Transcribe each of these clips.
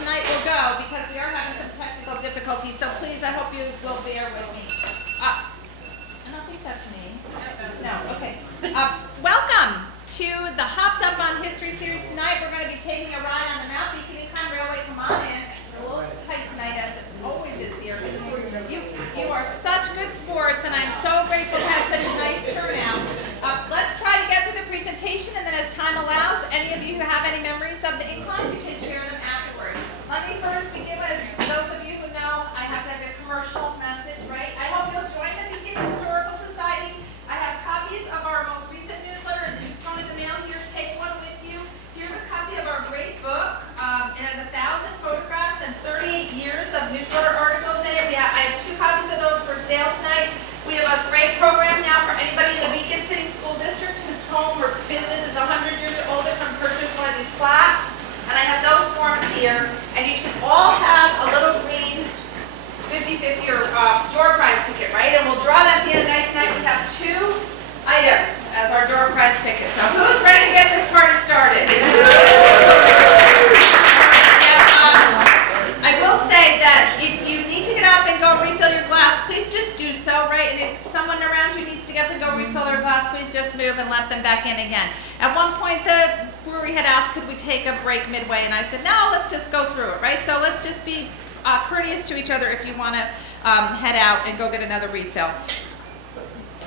tonight will go because we are having some technical difficulties, so please, I hope you will bear with me. I don't think that's me. No, okay. Welcome to the Hopped Up on History series tonight. We're going to be taking a ride on the Mount Beacon Incline Railway. Come on in. It's a little tight tonight, as it always is here. You are such good sports, and I'm so grateful to have such a nice turnout. Let's try to get through the presentation, and then as time allows, any of you who have any memories of the Incline, you can share them afterward. Let me first begin with those of you who know I have to have a commercial message, right? I hope you'll join the Beacon Historical Society. I have copies of our most recent newsletter. It's just thrown in the mail here. Take one with you. Here's a copy of our great book. It has 1,000 photographs and 38 years of newsletter articles in it. I have 2 copies of those for sale tonight. We have a great program now for anybody in the Beacon City School District whose home or business is 100 years or older can purchase one of these plaques. And I have those forms here. And you should all have a little green 50/50 or door prize ticket, right? And we'll draw that at the end of the night tonight. We have 2 items as our door prize ticket. So who's ready to get this party started? I will say that if you need to get up and go refill your glass, please just do so, right? And if someone around you needs to get up and go refill their glass, please just move and let them back in again. At one point, the brewery had asked, could we take a break midway? And I said, no, let's just go through it, right? So let's just be courteous to each other if you want to head out and go get another refill.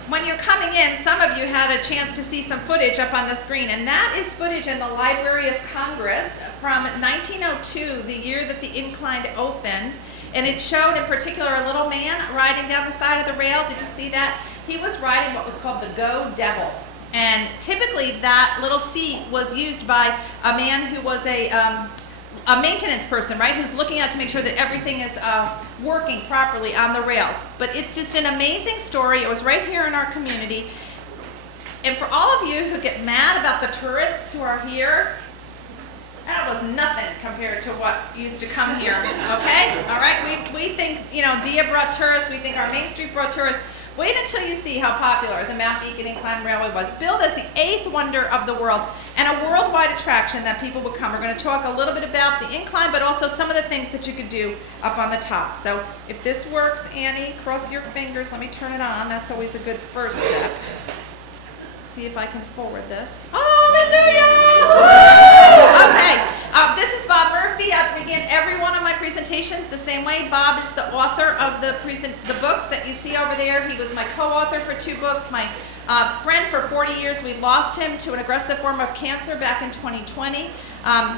When you're coming in, some of you had a chance to see some footage up on the screen, and that is footage in the Library of Congress from 1902, the year that the Incline opened. And it showed in particular a little man riding down the side of the rail. Did you see that? He was riding what was called the Go Devil. And typically that little seat was used by a man who was a maintenance person, right, who's looking out to make sure that everything is working properly on the rails. But it's just an amazing story. It was right here in our community. And for all of you who get mad about the tourists who are here, that was nothing compared to what used to come here, okay? All right, we think, Dia brought tourists, we think our Main Street brought tourists. Wait until you see how popular the Mount Beacon Incline Railway was. Billed as the 8th wonder of the world and a worldwide attraction that people would come. We're going to talk a little bit about the incline, but also some of the things that you could do up on the top. So if this works, Annie, cross your fingers. Let me turn it on. That's always a good first step. See if I can forward this. Hallelujah! Okay, this is Bob Murphy. I begin every one of my presentations the same way. Bob is the author of the books that you see over there. He was my co-author for 2 books, my friend for 40 years. We lost him to an aggressive form of cancer back in 2020.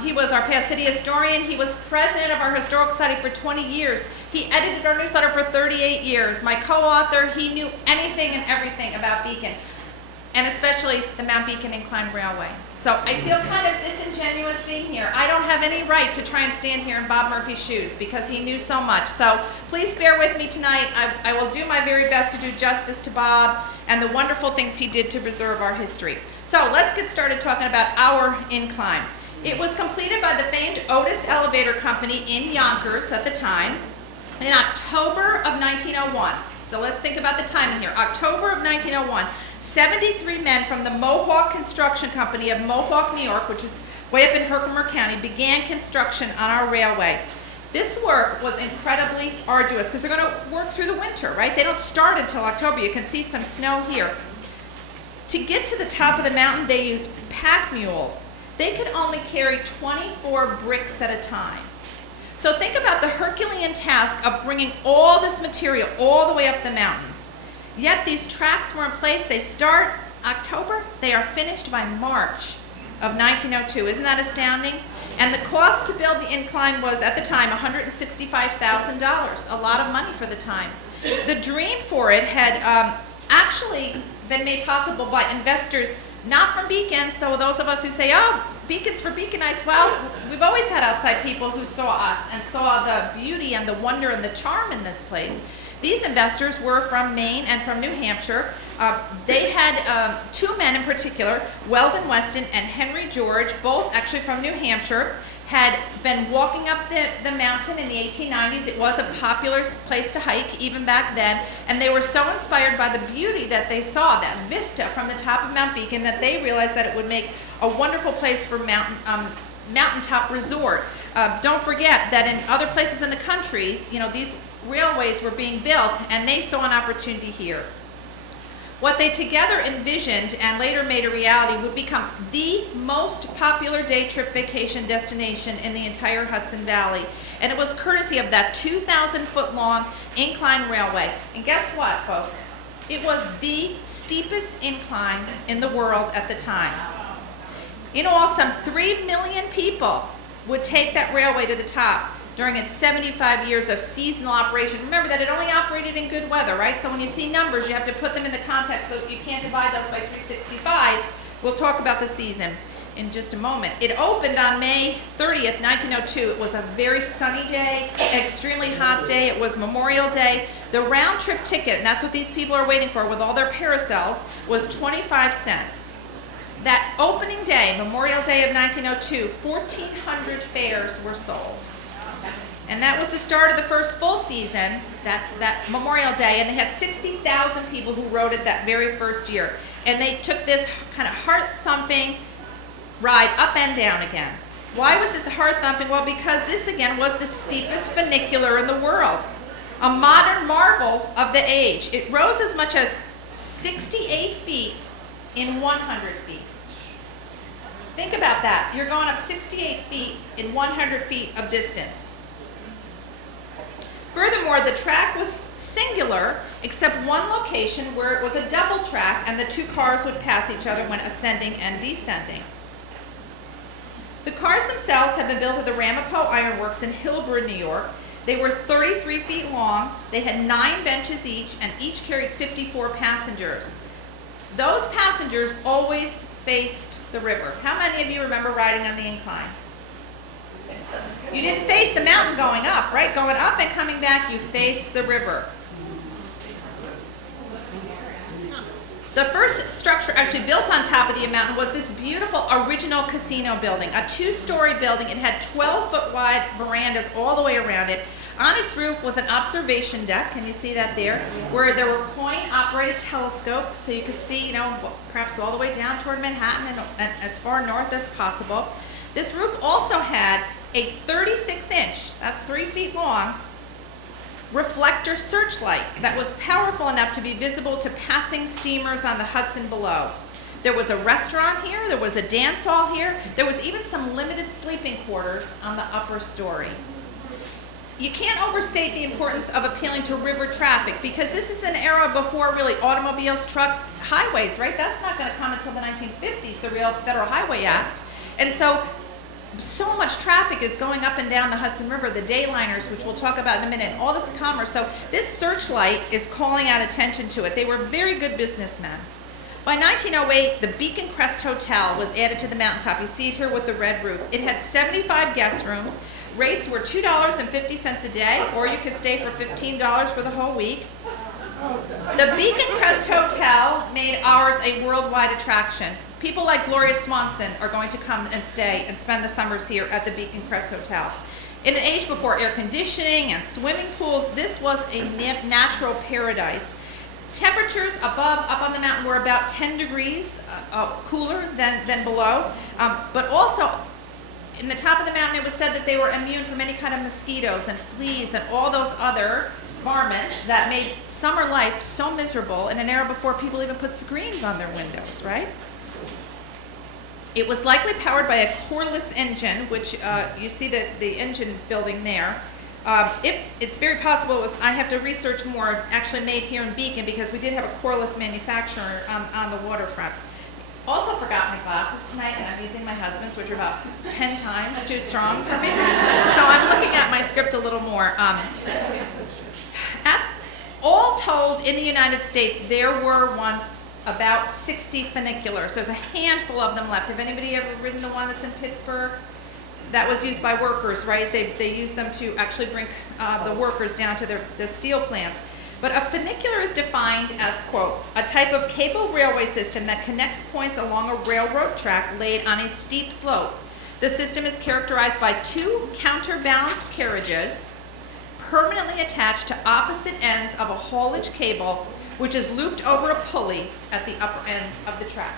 He was our past city historian. He was president of our historical society for 20 years. He edited our newsletter for 38 years. My co-author, he knew anything and everything about Beacon, and especially the Mount Beacon Incline Railway. So I feel kind of disingenuous being here. I don't have any right to try and stand here in Bob Murphy's shoes because he knew so much. So please bear with me tonight. I will do my very best to do justice to Bob and the wonderful things he did to preserve our history. So let's get started talking about our incline. It was completed by the famed Otis Elevator Company in Yonkers at the time in October of 1901. So let's think about the timing here. October of 1901. 73 men from the Mohawk Construction Company of Mohawk, New York, which is way up in Herkimer County, began construction on our railway. This work was incredibly arduous because they're going to work through the winter, right? They don't start until October. You can see some snow here. To get to the top of the mountain, they used pack mules. They could only carry 24 bricks at a time. So think about the Herculean task of bringing all this material all the way up the mountain. Yet these tracks were in place. They start October. They are finished by March of 1902. Isn't that astounding? And the cost to build the incline was, at the time, $165,000. A lot of money for the time. The dream for it had actually been made possible by investors not from Beacon. So those of us who say, oh, Beacon's for Beaconites, well, we've always had outside people who saw us and saw the beauty and the wonder and the charm in this place. These investors were from Maine and from New Hampshire. They had 2 men in particular, Weldon Weston and Henry George, both actually from New Hampshire, had been walking up the mountain in the 1890s. It was a popular place to hike even back then, and they were so inspired by the beauty that they saw, that vista from the top of Mount Beacon, that they realized that it would make a wonderful place for mountaintop resort. Don't forget that in other places in the country, these railways were being built, and they saw an opportunity here. What they together envisioned and later made a reality would become the most popular day trip vacation destination in the entire Hudson Valley. And it was courtesy of that 2,000-foot long incline railway. And guess what, folks? It was the steepest incline in the world at the time. In all, some 3 million people would take that railway to the top during its 75 years of seasonal operation. Remember that it only operated in good weather, right? So when you see numbers, you have to put them in the context, so you can't divide those by 365. We'll talk about the season in just a moment. It opened on May 30th, 1902. It was a very sunny day, extremely hot day. It was Memorial Day. The round trip ticket, and that's what these people are waiting for with all their parasols, was 25 cents. That opening day, Memorial Day of 1902, 1,400 fares were sold. And that was the start of the first full season, that Memorial Day, and they had 60,000 people who rode it that very first year. And they took this kind of heart-thumping ride up and down again. Why was it heart-thumping? Well, because this, again, was the steepest funicular in the world. A modern marvel of the age. It rose as much as 68 feet in 100 feet. Think about that. You're going up 68 feet in 100 feet of distance. Furthermore, the track was singular, except one location where it was a double track and the two cars would pass each other when ascending and descending. The cars themselves had been built at the Ramapo Iron Works in Hillsborough, New York. They were 33 feet long, they had 9 benches each, and each carried 54 passengers. Those passengers always faced the river. How many of you remember riding on the incline? You didn't face the mountain going up, right? Going up and coming back, you faced the river. The first structure actually built on top of the mountain was this beautiful original casino building, a 2-story building. It had 12-foot wide verandas all the way around it. On its roof was an observation deck, can you see that there? Where there were coin-operated telescopes, so you could see, perhaps all the way down toward Manhattan and as far north as possible. This roof also had a 36-inch, that's 3 feet long, reflector searchlight that was powerful enough to be visible to passing steamers on the Hudson below. There was a restaurant here, there was a dance hall here, there was even some limited sleeping quarters on the upper story. You can't overstate the importance of appealing to river traffic, because this is an era before really automobiles, trucks, highways, right? That's not going to come until the 1950s, the real Federal Highway Act. And so much traffic is going up and down the Hudson River, the dayliners, which we'll talk about in a minute, all this commerce. So this searchlight is calling out attention to it. They were very good businessmen. By 1908, the Beacon Crest Hotel was added to the mountaintop. You see it here with the red roof. It had 75 guest rooms. Rates were $2.50 a day, or you could stay for $15 for the whole week. The Beacon Crest Hotel made ours a worldwide attraction. People like Gloria Swanson are going to come and stay and spend the summers here at the Beacon Crest Hotel. In an age before air conditioning and swimming pools, this was a natural paradise. Temperatures up on the mountain were about 10 degrees cooler than below, but also in the top of the mountain, it was said that they were immune from any kind of mosquitoes and fleas and all those other varmints that made summer life so miserable in an era before people even put screens on their windows, right? It was likely powered by a coreless engine, which you see the engine building there. It's very possible I have to research more, actually made here in Beacon, because we did have a coreless manufacturer on the waterfront. Also forgot my glasses tonight, and I'm using my husband's, which are about 10 times too strong for me. So I'm looking at my script a little more. All told, in the United States, there were once about 60 funiculars. There's a handful of them left. Have anybody ever ridden the one that's in Pittsburgh? That was used by workers, right? They used them to actually bring the workers down to the steel plants. But a funicular is defined as, quote, a type of cable railway system that connects points along a railroad track laid on a steep slope. The system is characterized by 2 counterbalanced carriages permanently attached to opposite ends of a haulage cable, which is looped over a pulley at the upper end of the track.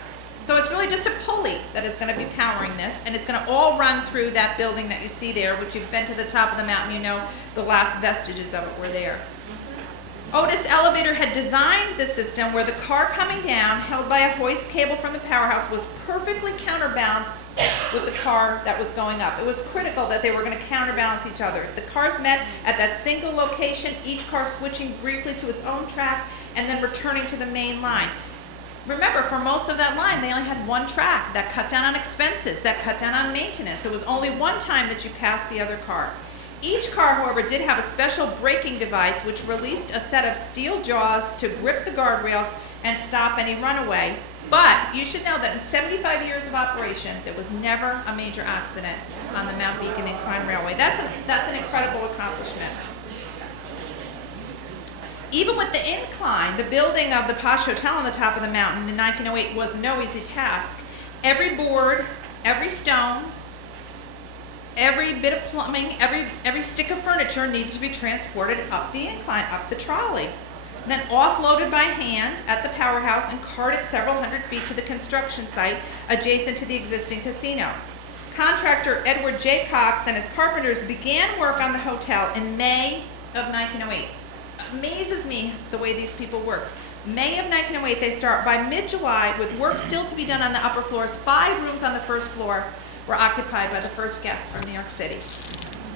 So it's really just a pulley that is going to be powering this, and it's going to all run through that building that you see there, which you've been to the top of the mountain, you know the last vestiges of it were there. Otis Elevator had designed the system where the car coming down, held by a hoist cable from the powerhouse, was perfectly counterbalanced with the car that was going up. It was critical that they were going to counterbalance each other. The cars met at that single location, each car switching briefly to its own track and then returning to the main line. Remember, for most of that line, they only had one track. That cut down on expenses, that cut down on maintenance. It was only one time that you passed the other car. Each car, however, did have a special braking device which released a set of steel jaws to grip the guardrails and stop any runaway. But you should know that in 75 years of operation, there was never a major accident on the Mount Beacon Incline Railway. That's an incredible accomplishment. Even with the incline, the building of the Posh Hotel on the top of the mountain in 1908 was no easy task. Every board, every stone, every bit of plumbing, every stick of furniture needed to be transported up the incline, up the trolley, then offloaded by hand at the powerhouse and carted several hundred feet to the construction site adjacent to the existing casino. Contractor Edward J. Cox and his carpenters began work on the hotel in May of 1908. Amazes me the way these people work. May of 1908, they start. By mid-July, with work still to be done on the upper floors, 5 rooms on the first floor were occupied by the first guests from New York City.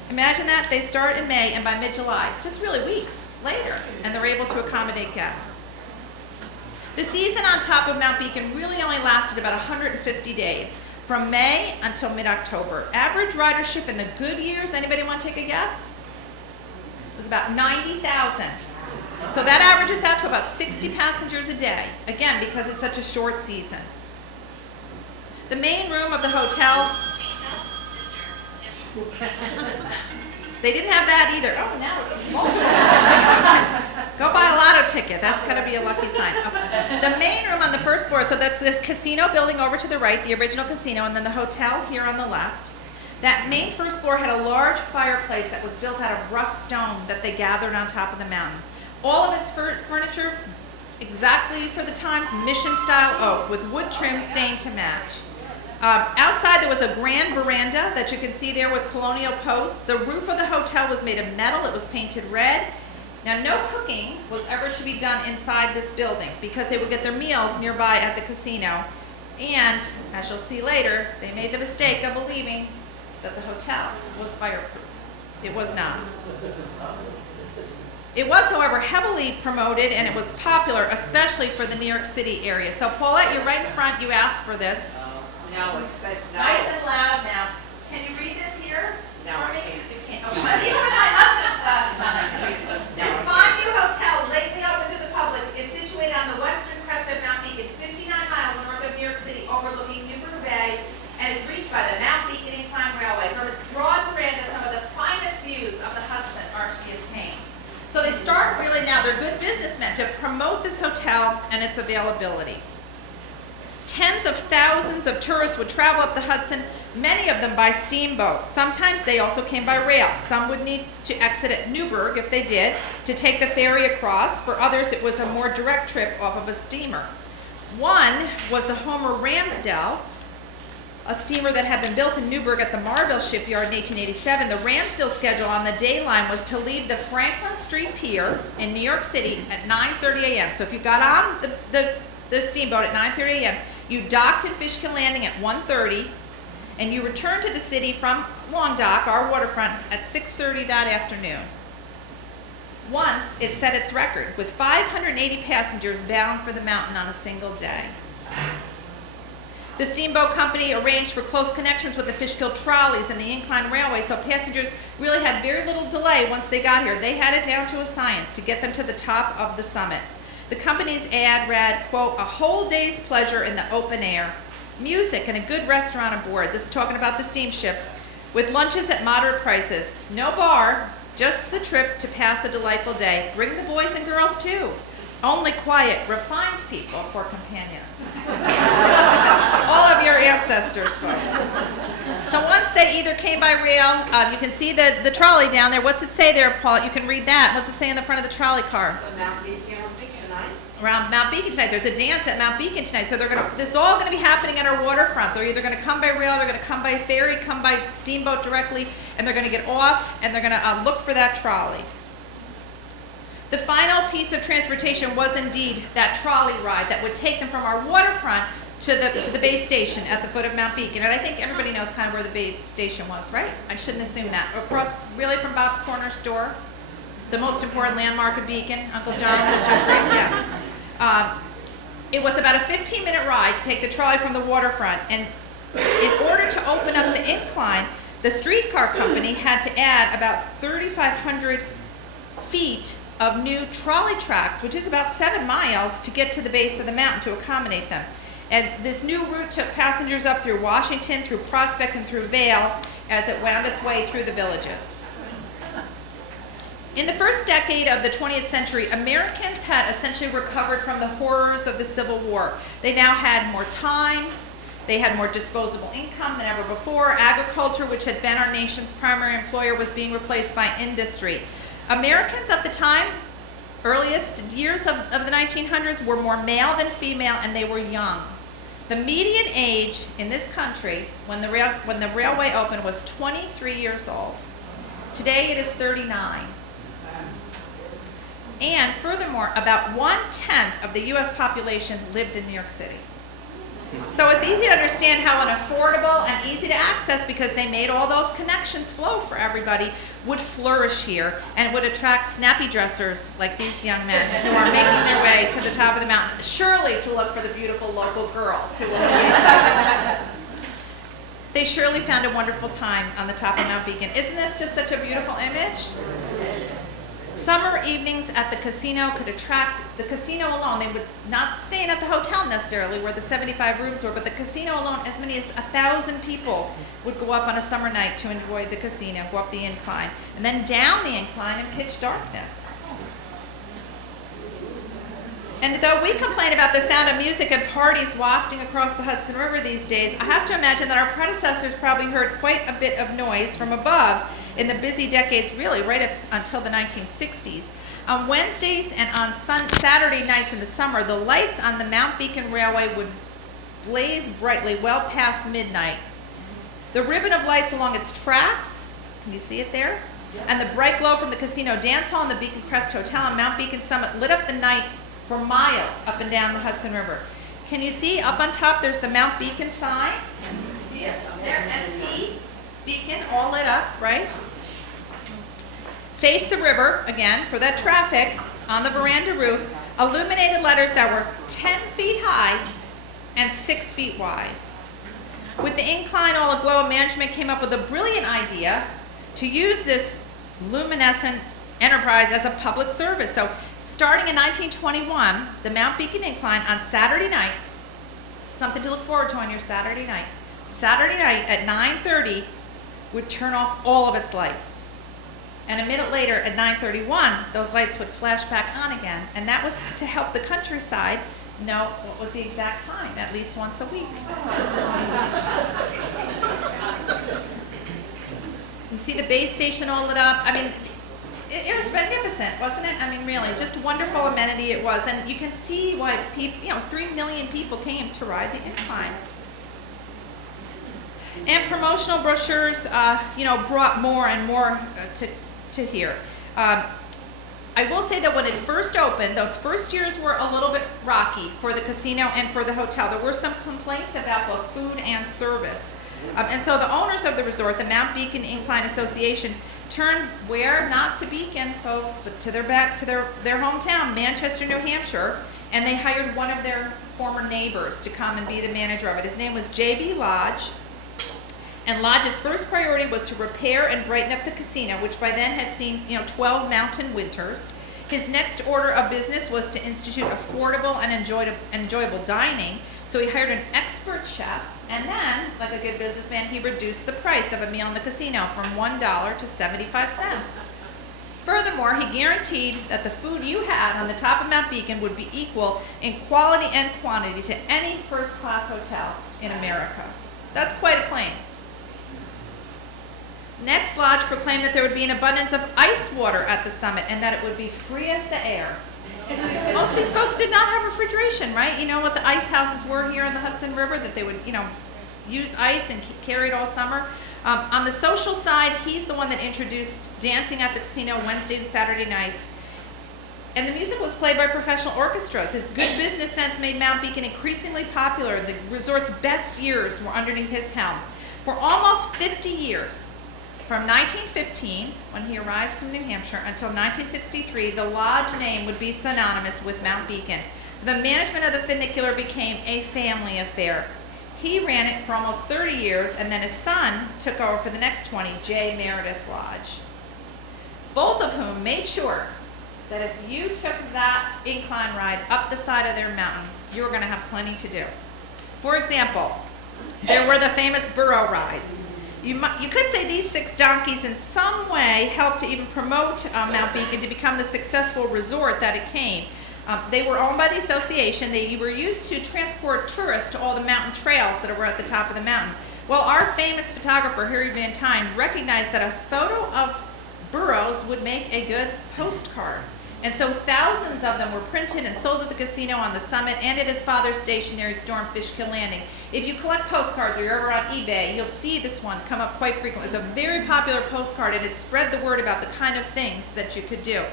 Imagine that. They start in May, and by mid-July, just really weeks later, and they're able to accommodate guests. The season on top of Mount Beacon really only lasted about 150 days, from May until mid-October. Average ridership in the good years, anybody want to take a guess? It was about 90,000. So that averages out to about 60 passengers a day, again, because it's such a short season. The main room of the hotel, they didn't have that either. Oh, now multiple. Go buy a lotto ticket. That's got to be a lucky sign. The main room on the first floor, so that's the casino building over to the right, the original casino, and then the hotel here on the left. That main first floor had a large fireplace that was built out of rough stone that they gathered on top of the mountain. All of its furniture, exactly for the times, mission-style oak with wood trim stained to match. Outside there was a grand veranda that you can see there with colonial posts. The roof of the hotel was made of metal. It was painted red. Now, no cooking was ever to be done inside this building because they would get their meals nearby at the casino. And, as you'll see later, they made the mistake of believing that the hotel was fireproof. It was not. It was, however, heavily promoted, and it was popular, especially for the New York City area. So, Paulette, you're right in front. You asked for this. No, it said no. Nice and loud now. Can you read this here? No, for I me? can't. You can't. Okay. Even with my husband's glasses on, I can read it. This fine new hotel, lately open to the public, is situated on the western crest of Mount Beacon, 59 miles north of New York City, overlooking Newburgh Bay, and is reached by the Mount Beacon Incline Railway. From its broad veranda, some of the finest views of the Hudson are to be obtained. So they start really now, they're good businessmen, to promote this hotel and its availability. Tens of thousands of tourists would travel up the Hudson, many of them by steamboat. Sometimes they also came by rail. Some would need to exit at Newburgh, if they did, to take the ferry across. For others, it was a more direct trip off of a steamer. One was the Homer Ramsdell, a steamer that had been built in Newburgh at the Marville Shipyard in 1887. The Ramsdell schedule on the day line was to leave the Franklin Street Pier in New York City at 9:30 a.m. So if you got on the steamboat at 9:30 a.m., you docked at Fishkill Landing at 1:30, and you returned to the city from Long Dock, our waterfront, at 6:30 that afternoon. Once, it set its record, with 580 passengers bound for the mountain on a single day. The steamboat company arranged for close connections with the Fishkill trolleys and the Incline Railway, so passengers really had very little delay once they got here. They had it down to a science to get them to the top of the summit. The company's ad read, quote, "A whole day's pleasure in the open air, music and a good restaurant aboard." This is talking about the steamship, with lunches at moderate prices. No bar, just the trip to pass a delightful day. Bring the boys and girls too. Only quiet, refined people for companions. All of your ancestors, folks. So once they either came by rail, you can see the trolley down there. What's it say there, Paul? You can read that. What's it say in the front of the trolley car? The Mount Beacon Picture Night. around Mount Beacon tonight. There's a dance at Mount Beacon tonight. So this is all gonna be happening at our waterfront. They're either gonna come by rail, they're gonna come by ferry, come by steamboat directly, and they're gonna get off and they're gonna look for that trolley. The final piece of transportation was indeed that trolley ride that would take them from our waterfront to the base station at the foot of Mount Beacon. And I think everybody knows kind of where the base station was, right? I shouldn't assume that. Across, really from Bob's Corner Store, the most important landmark of Beacon, Uncle John, the joker, yes. It was about a 15-minute ride to take the trolley from the waterfront. And in order to open up the incline, the streetcar company had to add about 3,500 feet of new trolley tracks, which is about 7 miles, to get to the base of the mountain to accommodate them. And this new route took passengers up through Washington, through Prospect, and through Vail as it wound its way through the villages. In the first decade of the 20th century, Americans had essentially recovered from the horrors of the Civil War. They now had more time, they had more disposable income than ever before. Agriculture, which had been our nation's primary employer, was being replaced by industry. Americans at the time, earliest years of the 1900s, were more male than female, and they were young. The median age in this country when the railway opened was 23 years old. Today it is 39. And furthermore, about 1/10 of the US population lived in New York City. So it's easy to understand how an affordable and easy to access, because they made all those connections flow for everybody, would flourish here and would attract snappy dressers like these young men who are making their way to the top of the mountain, surely to look for the beautiful local girls who will meet them. They surely found a wonderful time on the top of Mount Beacon. Isn't this just such a beautiful image? Summer evenings at the casino could attract, the casino alone, they would not staying at the hotel necessarily where the 75 rooms were, but the casino alone, as many as 1,000 people would go up on a summer night to enjoy the casino, go up the incline, and then down the incline in pitch darkness. And though we complain about the sound of music at parties wafting across the Hudson River these days, I have to imagine that our predecessors probably heard quite a bit of noise from above in the busy decades, really right up until the 1960s. On Wednesdays and on Saturday nights in the summer, the lights on the Mount Beacon Railway would blaze brightly well past midnight. The ribbon of lights along its tracks, can you see it there? And the bright glow from the casino dance hall and the Beacon Crest Hotel on Mount Beacon Summit lit up the night for miles up and down the Hudson River. Can you see up on top there's the Mount Beacon sign? See it? There, MT, Beacon, all lit up, right? Face the river, again, for that traffic, on the veranda roof, illuminated letters that were 10 feet high and 6 feet wide. With the incline all aglow, management came up with a brilliant idea to use this luminescent enterprise as a public service. So starting in 1921, the Mount Beacon Incline on Saturday nights, something to look forward to on your Saturday night. Saturday night at 9:30 would turn off all of its lights. And a minute later at 9:31, those lights would flash back on again. And that was to help the countryside know what was the exact time, at least once a week. You see the base station all lit up. I mean, it was magnificent, wasn't it? I mean, really, just a wonderful amenity it was. And you can see why 3 million people came to ride the incline. And promotional brochures, brought more and more to here. I will say that when it first opened, those first years were a little bit rocky for the casino and for the hotel. There were some complaints about both food and service. And so the owners of the resort, the Mount Beacon Incline Association, turned where? Not to Beacon, folks, but to their hometown, Manchester, New Hampshire, and they hired one of their former neighbors to come and be the manager of it. His name was J.B. Lodge, and Lodge's first priority was to repair and brighten up the casino, which by then had seen 12 mountain winters. His next order of business was to institute affordable and enjoyable dining, so he hired an expert chef, and then, like a good businessman, he reduced the price of a meal in the casino from $1 to 75 cents. Furthermore, he guaranteed that the food you had on the top of Mount Beacon would be equal in quality and quantity to any first-class hotel in America. That's quite a claim. Next, Lodge proclaimed that there would be an abundance of ice water at the summit and that it would be free as the air. Most of these folks did not have refrigeration, right? You know what the ice houses were here on the Hudson River, that they would, use ice and carry it all summer. On the social side, he's the one that introduced dancing at the casino Wednesday and Saturday nights. And the music was played by professional orchestras. His good business sense made Mount Beacon increasingly popular. The resort's best years were underneath his helm. For almost 50 years, from 1915, when he arrived from New Hampshire, until 1963, the lodge name would be synonymous with Mount Beacon. The management of the funicular became a family affair. He ran it for almost 30 years, and then his son took over for the next 20, J. Meredith Lodge. Both of whom made sure that if you took that incline ride up the side of their mountain, you were going to have plenty to do. For example, there were the famous burro rides. You could say these 6 donkeys in some way helped to even promote Mount Beacon to become the successful resort that it came. They were owned by the association. They were used to transport tourists to all the mountain trails that were at the top of the mountain. Well, our famous photographer, Harry Van Tyne, recognized that a photo of burros would make a good postcard. And so thousands of them were printed and sold at the casino on the summit and at his father's stationery store in Fishkill Landing. If you collect postcards or you're ever on eBay, you'll see this one come up quite frequently. It was a very popular postcard, and it spread the word about the kind of things that you could do.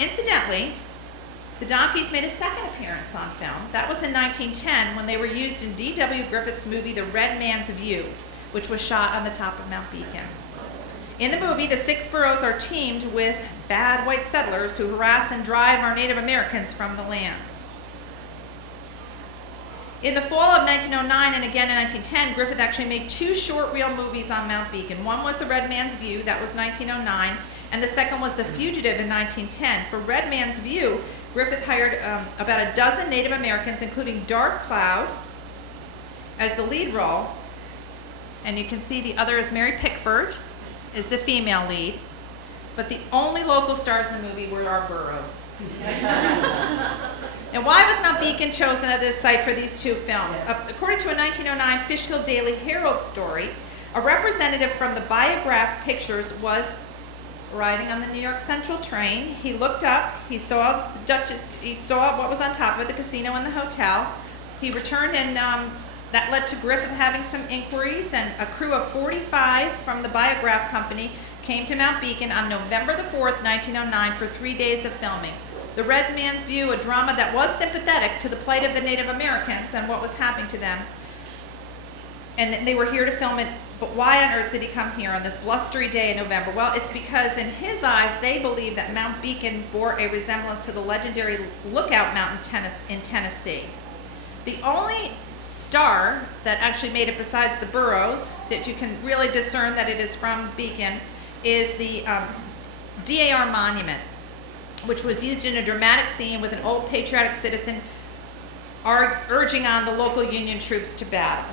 Incidentally, the donkeys made a second appearance on film. That was in 1910 when they were used in D.W. Griffith's movie The Red Man's View, which was shot on the top of Mount Beacon. In the movie, the 6 burros are teamed with bad white settlers who harass and drive our Native Americans from the lands. In the fall of 1909 and again in 1910, Griffith actually made 2 short reel movies on Mount Beacon. One was The Red Man's View, that was 1909, and the second was The Fugitive in 1910. For Red Man's View, Griffith hired about a dozen Native Americans, including Dark Cloud, as the lead role. And you can see the other is Mary Pickford, is the female lead. But the only local stars in the movie were our burros. And why was Mount Beacon chosen as this site for these 2 films? According to a 1909 Fishkill Daily Herald story, a representative from the Biograph Pictures was riding on the New York Central train. He looked up, he saw the Duchess, he saw what was on top of it, the casino and the hotel. He returned, and that led to Griffith having some inquiries, and a crew of 45 from the Biograph Company came to Mount Beacon on November the 4th, 1909 for 3 days of filming. The Red Man's View, a drama that was sympathetic to the plight of the Native Americans and what was happening to them. And they were here to film it, but why on earth did he come here on this blustery day in November? Well, it's because in his eyes, they believed that Mount Beacon bore a resemblance to the legendary Lookout Mountain in Tennessee. The only star that actually made it besides the burros that you can really discern that it is from Beacon is the DAR monument, which was used in a dramatic scene with an old patriotic citizen urging on the local Union troops to battle.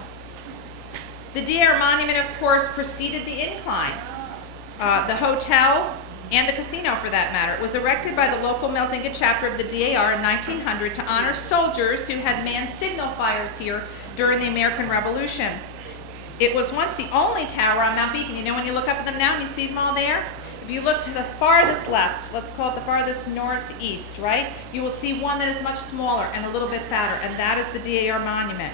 The DAR monument, of course, preceded the Incline, the hotel, and the casino for that matter. It was erected by the local Melzinga chapter of the DAR in 1900 to honor soldiers who had manned signal fires here during the American Revolution. It was once the only tower on Mount Beacon. You know, when you look up at them now and you see them all there? If you look to the farthest left, let's call it the farthest northeast, right? You will see one that is much smaller and a little bit fatter, and that is the DAR monument.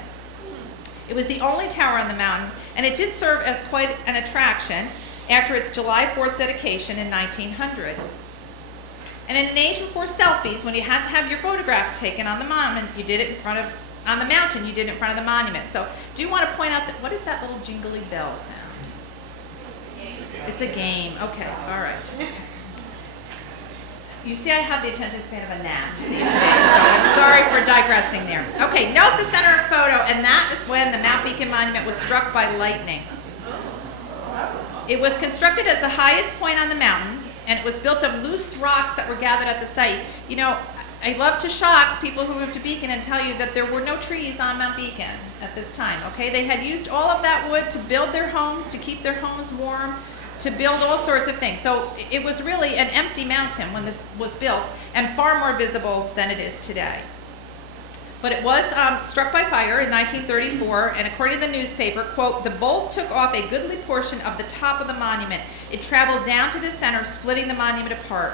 It was the only tower on the mountain, and it did serve as quite an attraction after its July 4th dedication in 1900. And in an age before selfies, when you had to have your photograph taken on the monument, you did it on the mountain, you did it in front of the monument. So do you want to point out that, what is that little jingly bell sound? It's a game. Okay, all right. You see, I have the attention span of a gnat these days, so I'm sorry for digressing there. Okay, note the center of photo, and that is when the Mount Beacon Monument was struck by lightning. It was constructed as the highest point on the mountain, and it was built of loose rocks that were gathered at the site. You know, I love to shock people who move to Beacon and tell you that there were no trees on Mount Beacon at this time, okay? They had used all of that wood to build their homes, to keep their homes warm, to build all sorts of things. So it was really an empty mountain when this was built, and far more visible than it is today. But it was struck by fire in 1934, and according to the newspaper, quote, the bolt took off a goodly portion of the top of the monument. It traveled down through the center, splitting the monument apart.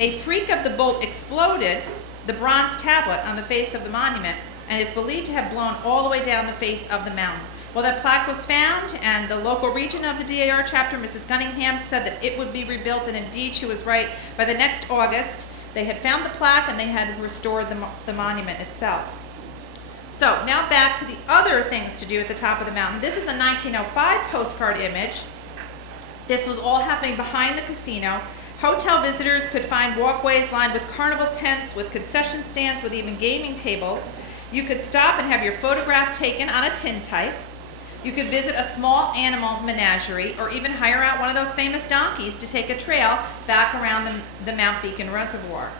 A freak of the bolt exploded the bronze tablet on the face of the monument and is believed to have blown all the way down the face of the mountain. Well, that plaque was found, and the local region of the DAR chapter, Mrs. Cunningham, said that it would be rebuilt, and indeed she was right. By the next August, they had found the plaque and they had restored the monument itself. So now back to the other things to do at the top of the mountain. This is a 1905 postcard image. This was all happening behind the casino. Hotel visitors could find walkways lined with carnival tents, with concession stands, with even gaming tables. You could stop and have your photograph taken on a tintype. You could visit a small animal menagerie or even hire out one of those famous donkeys to take a trail back around the Mount Beacon Reservoir.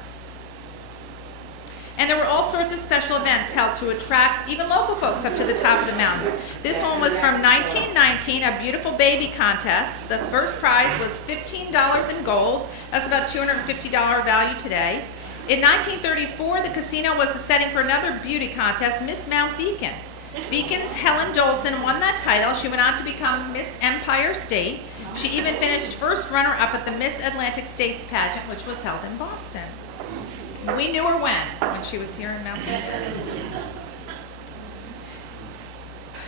And there were all sorts of special events held to attract even local folks up to the top of the mountain. This one was from 1919, a beautiful baby contest. The first prize was $15 in gold. That's about $250 value today. In 1934, the casino was the setting for another beauty contest, Miss Mount Beacon. Beacon's Helen Dolson won that title. She went on to become Miss Empire State. She even finished first runner-up at the Miss Atlantic States pageant, which was held in Boston. We knew her when she was here in Mount Beacon.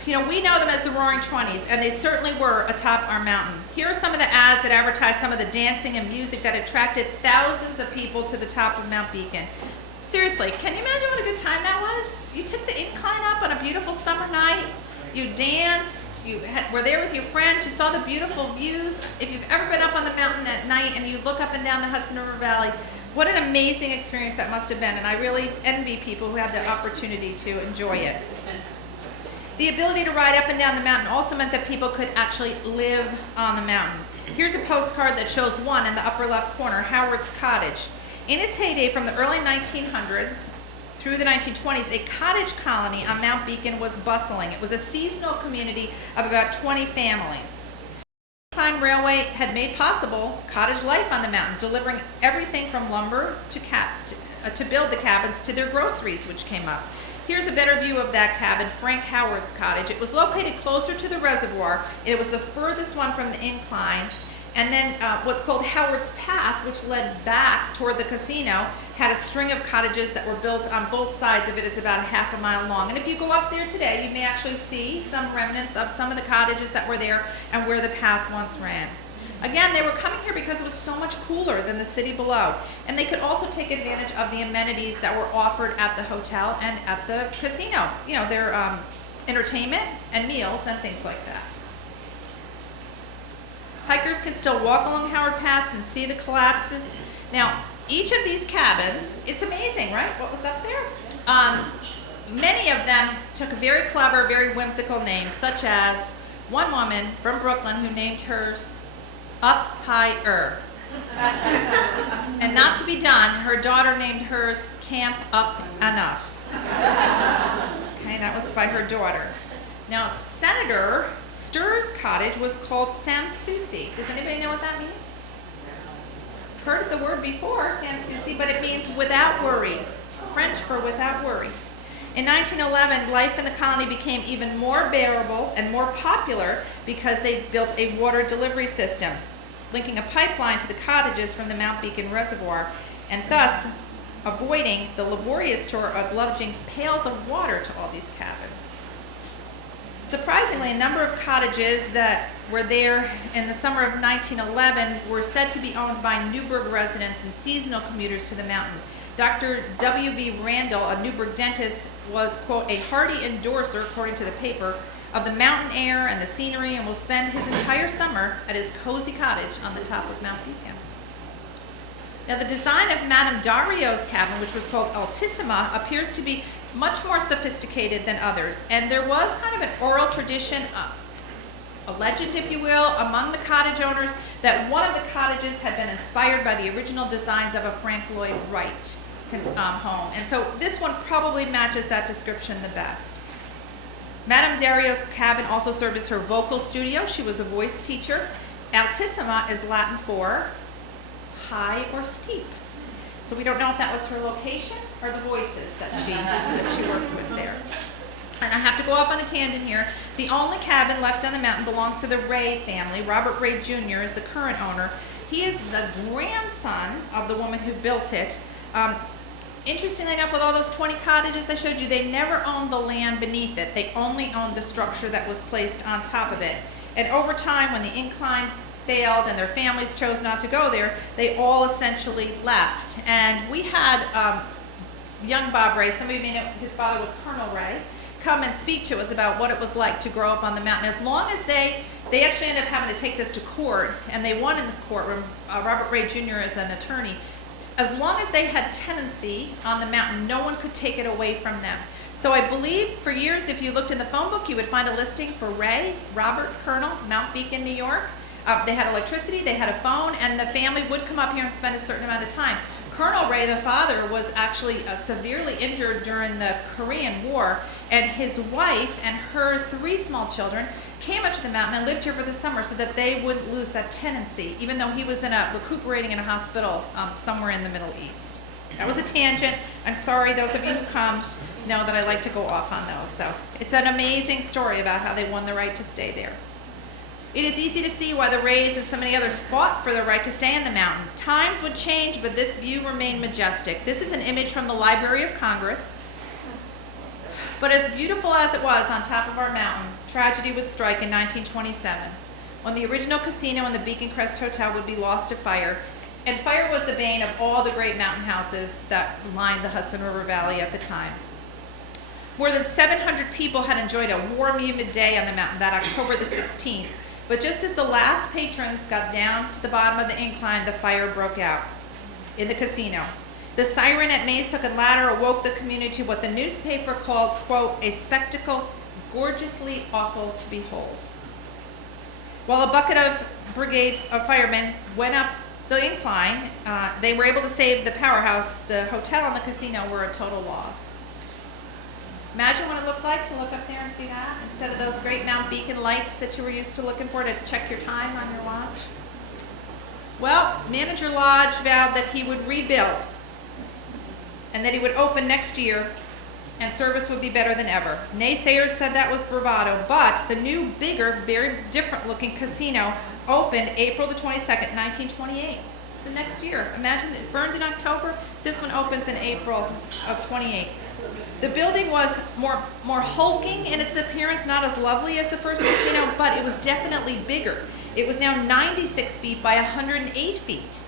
You know, we know them as the Roaring Twenties, and they certainly were atop our mountain. Here are some of the ads that advertised some of the dancing and music that attracted thousands of people to the top of Mount Beacon. Seriously, can you imagine what a good time that was? You took the incline up on a beautiful summer night, you danced, were there with your friends, you saw the beautiful views. If you've ever been up on the mountain at night and you look up and down the Hudson River Valley, what an amazing experience that must have been, and I really envy people who had the opportunity to enjoy it. The ability to ride up and down the mountain also meant that people could actually live on the mountain. Here's a postcard that shows one in the upper left corner, Howard's Cottage. In its heyday from the early 1900s through the 1920s, a cottage colony on Mount Beacon was bustling. It was a seasonal community of about 20 families. The Incline Railway had made possible cottage life on the mountain, delivering everything from lumber to build the cabins to their groceries, which came up. Here's a better view of that cabin, Frank Howard's cottage. It was located closer to the reservoir. It was the furthest one from the incline. And then what's called Howard's Path, which led back toward the casino, had a string of cottages that were built on both sides of it. It's about a half a mile long. And if you go up there today, you may actually see some remnants of some of the cottages that were there and where the path once ran. Again, they were coming here because it was so much cooler than the city below. And they could also take advantage of the amenities that were offered at the hotel and at the casino. You know, their entertainment and meals and things like that. Hikers can still walk along Howard Paths and see the collapses. Now, each of these cabins, it's amazing, right? What was up there? Many of them took very clever, very whimsical names, such as one woman from Brooklyn who named hers Up Higher. And not to be done, her daughter named hers Camp Up Enough. Okay, that was by her daughter. Now, Senator Sturr's cottage was called Sans Souci. Does anybody know what that means? Heard the word before, Sans Souci, but it means without worry. French for without worry. In 1911, life in the colony became even more bearable and more popular because they built a water delivery system, linking a pipeline to the cottages from the Mount Beacon Reservoir, and thus avoiding the laborious chore of lugging pails of water to all these cabins. Surprisingly, a number of cottages that were there in the summer of 1911 were said to be owned by Newburgh residents and seasonal commuters to the mountain. Dr. W.B. Randall, a Newburgh dentist, was, quote, a hearty endorser, according to the paper, of the mountain air and the scenery, and will spend his entire summer at his cozy cottage on the top of Mount Beacon. Now, the design of Madame Dario's cabin, which was called Altissima, appears to be much more sophisticated than others, and there was kind of an oral tradition, a legend, if you will, among the cottage owners that one of the cottages had been inspired by the original designs of a Frank Lloyd Wright home, and so this one probably matches that description the best. Madame Dario's cabin also served as her vocal studio. She was a voice teacher. Altissima is Latin for high or steep. So we don't know if that was her location or the voices that she worked with there. And I have to go off on a tangent here. The only cabin left on the mountain belongs to the Ray family. Robert Ray Jr. is the current owner. He is the grandson of the woman who built it. Interestingly enough, with all those 20 cottages I showed you, they never owned the land beneath it. They only owned the structure that was placed on top of it. And over time, when the incline failed and their families chose not to go there, they all essentially left. And we had young Bob Ray, some of you may know his father was Colonel Ray, come and speak to us about what it was like to grow up on the mountain. As long as they actually ended up having to take this to court, and they won in the courtroom. Robert Ray Jr. is an attorney. As long as they had tenancy on the mountain, no one could take it away from them. So I believe for years, if you looked in the phone book, you would find a listing for Ray, Robert, Colonel, Mount Beacon, New York. They had electricity, they had a phone, and the family would come up here and spend a certain amount of time. Colonel Ray, the father, was actually severely injured during the Korean War, and his wife and her 3 small children came up to the mountain and lived here for the summer so that they wouldn't lose that tenancy, even though he was recuperating in a hospital somewhere in the Middle East. That was a tangent. I'm sorry, those of you who come know that I like to go off on those. So it's an amazing story about how they won the right to stay there. It is easy to see why the Rays and so many others fought for the right to stay in the mountain. Times would change, but this view remained majestic. This is an image from the Library of Congress. But as beautiful as it was on top of our mountain, tragedy would strike in 1927, when the original casino and the Beacon Crest Hotel would be lost to fire. And fire was the bane of all the great mountain houses that lined the Hudson River Valley at the time. More than 700 people had enjoyed a warm, humid day on the mountain that October the 16th. But just as the last patrons got down to the bottom of the incline, the fire broke out in the casino. The siren at Maze Hook and Ladder awoke the community to what the newspaper called, quote, a spectacle gorgeously awful to behold. While a bucket of brigade of firemen went up the incline, they were able to save the powerhouse. The hotel and the casino were a total loss. Imagine what it looked like to look up there and see that, instead of those great Mount Beacon lights that you were used to looking for to check your time on your watch. Well, Manager Lodge vowed that he would rebuild and that he would open next year and service would be better than ever. Naysayers said that was bravado, but the new, bigger, very different looking casino opened April the 22nd, 1928, the next year. Imagine it burned in October, this one opens in April of 28. The building was more hulking in its appearance, not as lovely as the first casino, but it was definitely bigger. It was now 96 feet by 108 feet.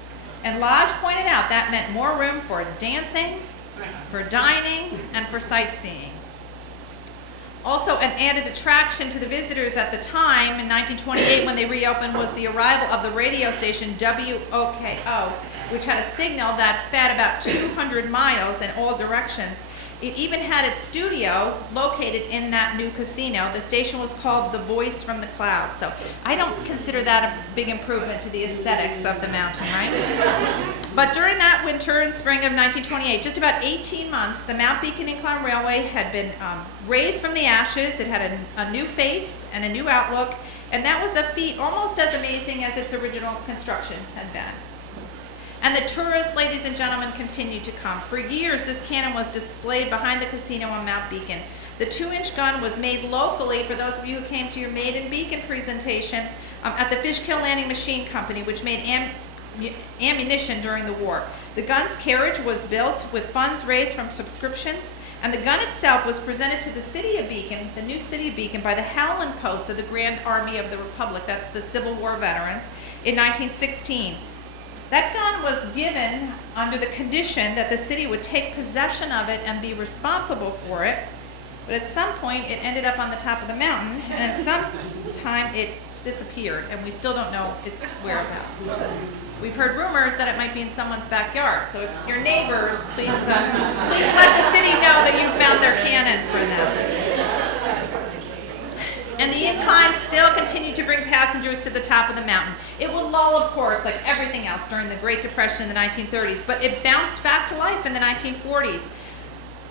And Lodge pointed out that meant more room for dancing, for dining, and for sightseeing. Also, an added attraction to the visitors at the time in 1928 when they reopened was the arrival of the radio station WOKO, which had a signal that fed about 200 miles in all directions. It even had its studio located in that new casino. The station was called The Voice from the Clouds. So I don't consider that a big improvement to the aesthetics of the mountain, right? But during that winter and spring of 1928, just about 18 months, the Mount Beacon Incline Railway had been raised from the ashes. It had a new face and a new outlook, and that was a feat almost as amazing as its original construction had been. And the tourists, ladies and gentlemen, continued to come. For years, this cannon was displayed behind the casino on Mount Beacon. The 2-inch gun was made locally, for those of you who came to your Maiden Beacon presentation, at the Fishkill Landing Machine Company, which made ammunition during the war. The gun's carriage was built with funds raised from subscriptions, and the gun itself was presented to the city of Beacon, the new city of Beacon, by the Howland Post of the Grand Army of the Republic, that's the Civil War veterans, in 1916. That gun was given under the condition that the city would take possession of it and be responsible for it. But at some point, it ended up on the top of the mountain, and at some time, it disappeared, and we still don't know its whereabouts. We've heard rumors that it might be in someone's backyard, so if it's your neighbors, please let the city know that you found their cannon for them. And the incline still continued to bring passengers to the top of the mountain. It would lull, of course, like everything else during the Great Depression in the 1930s, but it bounced back to life in the 1940s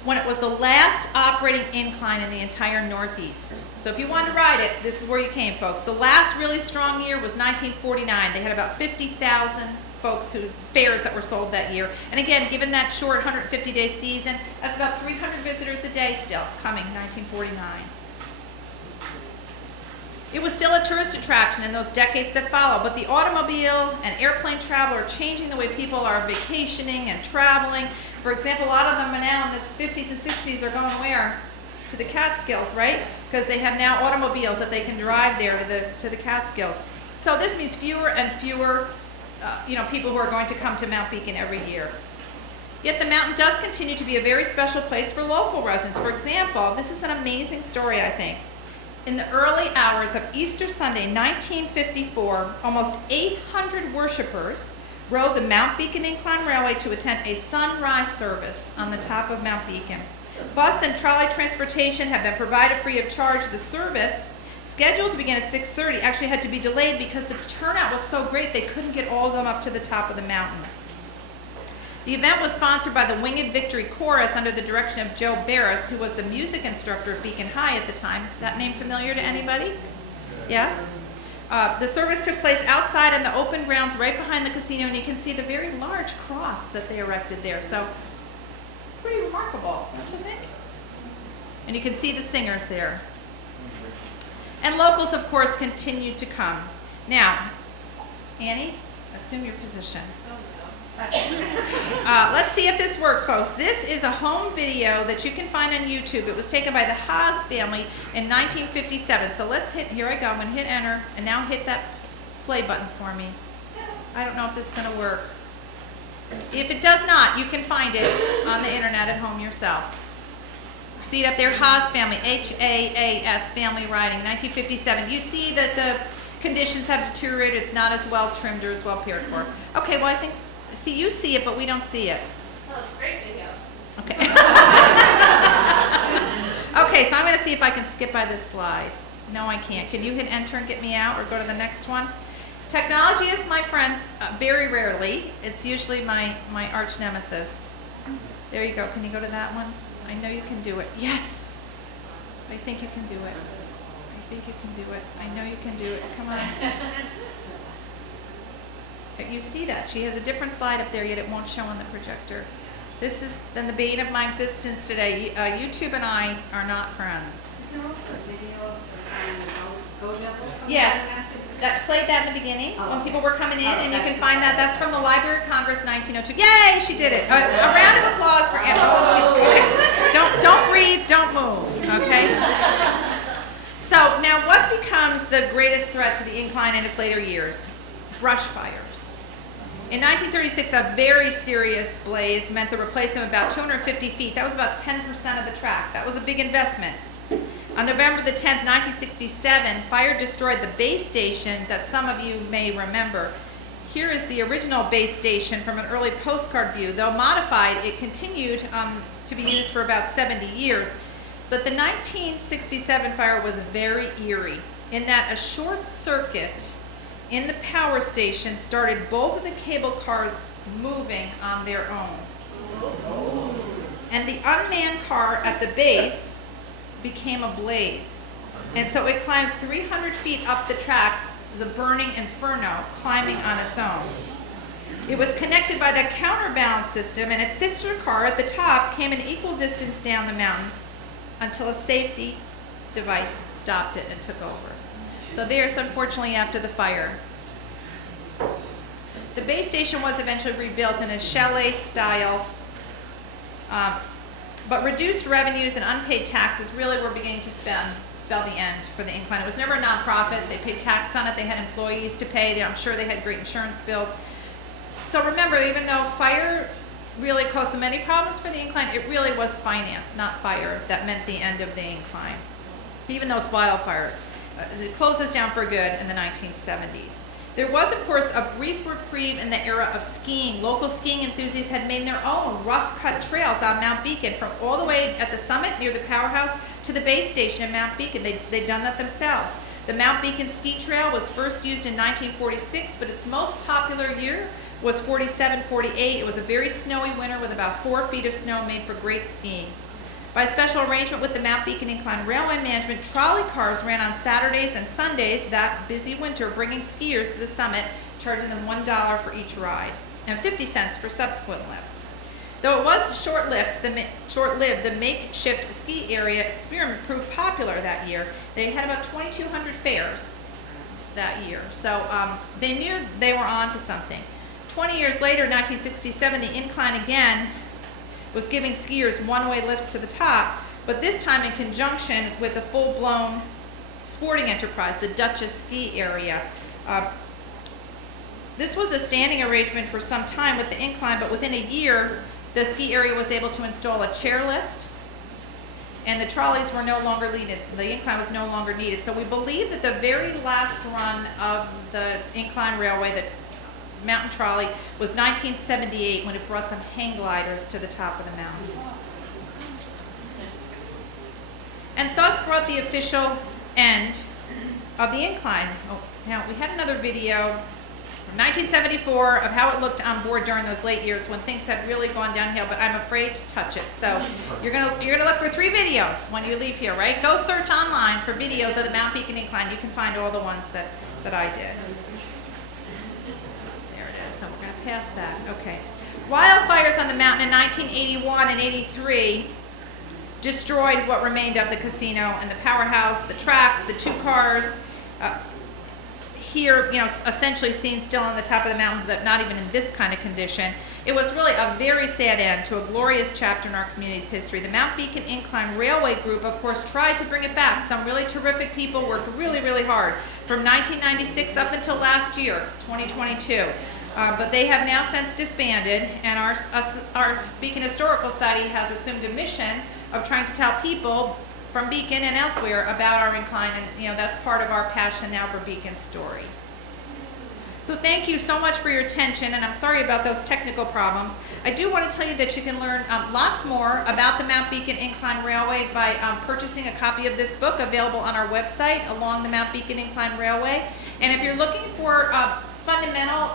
when it was the last operating incline in the entire Northeast. So if you wanted to ride it, this is where you came, folks. The last really strong year was 1949. They had about 50,000 fares that were sold that year. And again, given that short 150-day season, that's about 300 visitors a day still coming, 1949. It was still a tourist attraction in those decades that followed, but the automobile and airplane travel are changing the way people are vacationing and traveling. For example, a lot of them are now in the 50s and 60s are going where? To the Catskills, right? Because they have now automobiles that they can drive there to the Catskills. So this means fewer and fewer people who are going to come to Mount Beacon every year. Yet the mountain does continue to be a very special place for local residents. For example, this is an amazing story, I think. In the early hours of Easter Sunday, 1954, almost 800 worshipers rode the Mount Beacon Incline Railway to attend a sunrise service on the top of Mount Beacon. Bus and trolley transportation have been provided free of charge. The service, scheduled to begin at 6:30, actually had to be delayed because the turnout was so great they couldn't get all of them up to the top of the mountain. The event was sponsored by the Winged Victory Chorus under the direction of Joe Barris, who was the music instructor at Beacon High at the time. That name familiar to anybody? Yes? The service took place outside on the open grounds right behind the casino, and you can see the very large cross that they erected there. So, pretty remarkable, don't you think? And you can see the singers there. And locals, of course, continued to come. Now, Annie, assume your position. Let's see if this works, folks. This is a home video that you can find on YouTube. It was taken by the Haas family in 1957. So let's hit, here I go, I'm going to hit enter, and now hit that play button for me. I don't know if this is going to work. If it does not, you can find it on the internet at home yourselves. See it up there, Haas family, H-A-A-S, family riding, 1957. You see that the conditions have deteriorated. It's not as well trimmed or as well cared for. Okay, well, I think, see, you see it, but we don't see it. Oh, it's a great video. Okay. Okay, so I'm going to see if I can skip by this slide. No, I can't. Can you hit enter and get me out or go to the next one? Technology is my friend very rarely. It's usually my arch nemesis. There you go. Can you go to that one? I know you can do it. Yes. I think you can do it. I think you can do it. I know you can do it. Come on. You see that. She has a different slide up there, yet it won't show on the projector. This has been the bane of my existence today. YouTube and I are not friends. Is there also a video of the Go Devil? Yes. That played that in the beginning when people were coming in, and you can find that. That's from the Library of Congress, 1902. Yay, she did it. A round of applause for Anne. Okay. Don't breathe, don't move, okay? So now what becomes the greatest threat to the incline in its later years? Brush fires. In 1936, a very serious blaze meant the replacement of about 250 feet. That was about 10% of the track. That was a big investment. On November the 10th, 1967, fire destroyed the base station that some of you may remember. Here is the original base station from an early postcard view. Though modified, it continued to be used for about 70 years. But the 1967 fire was very eerie in that a short circuit in the power station started both of the cable cars moving on their own. And the unmanned car at the base became a blaze. And so it climbed 300 feet up the tracks as a burning inferno climbing on its own. It was connected by the counterbalance system, and its sister car at the top came an equal distance down the mountain until a safety device stopped it and took over. So there's unfortunately after the fire. The base station was eventually rebuilt in a chalet style, but reduced revenues and unpaid taxes really were beginning to spell the end for the incline. It was never a nonprofit. They paid tax on it. They had employees to pay. I'm sure they had great insurance bills. So remember, even though fire really caused so many problems for the incline, it really was finance, not fire, that meant the end of the incline. Even those wildfires. It closes down for good in the 1970s. There was, of course, a brief reprieve in the era of skiing. Local skiing enthusiasts had made their own rough-cut trails on Mount Beacon from all the way at the summit near the powerhouse to the base station in Mount Beacon. They'd done that themselves. The Mount Beacon Ski Trail was first used in 1946, but its most popular year was 47, 48. It was a very snowy winter with about 4 feet of snow made for great skiing. By special arrangement with the Mount Beacon Incline Railway Management, trolley cars ran on Saturdays and Sundays that busy winter, bringing skiers to the summit, charging them $1 for each ride, and 50 cents for subsequent lifts. Though it was short-lived, the makeshift ski area experiment proved popular that year. They had about 2,200 fairs that year, so they knew they were on to something. 20 years later, 1967, the Incline again was giving skiers one-way lifts to the top, but this time in conjunction with a full-blown sporting enterprise, the Duchess Ski Area. This was a standing arrangement for some time with the Incline, but within a year, the ski area was able to install a chairlift, and the trolleys were no longer needed. The Incline was no longer needed. So we believe that the very last run of the Incline Railway, the mountain trolley, was 1978 when it brought some hang gliders to the top of the mountain. And thus brought the official end of the Incline. Oh, now we had another video from 1974 of how it looked on board during those late years when things had really gone downhill, but I'm afraid to touch it. So you're gonna look for 3 videos when you leave here, right? Go search online for videos of the Mount Beacon Incline. You can find all the ones that I did. There it is. So we're gonna pass that. Okay. Wildfires on the mountain in 1981 and 83 destroyed what remained of the casino and the powerhouse, the tracks, the 2 cars. Here, essentially seen still on the top of the mountain, but not even in this kind of condition. It was really a very sad end to a glorious chapter in our community's history. The Mount Beacon Incline Railway Group, of course, tried to bring it back. Some really terrific people worked really, really hard from 1996 up until last year, 2022. But they have now since disbanded, and our Beacon Historical Society has assumed a mission of trying to tell people from Beacon and elsewhere about our Incline, and that's part of our passion now for Beacon's story. So thank you so much for your attention, and I'm sorry about those technical problems. I do want to tell you that you can learn lots more about the Mount Beacon Incline Railway by purchasing a copy of this book available on our website, Along the Mount Beacon Incline Railway. And if you're looking for fundamental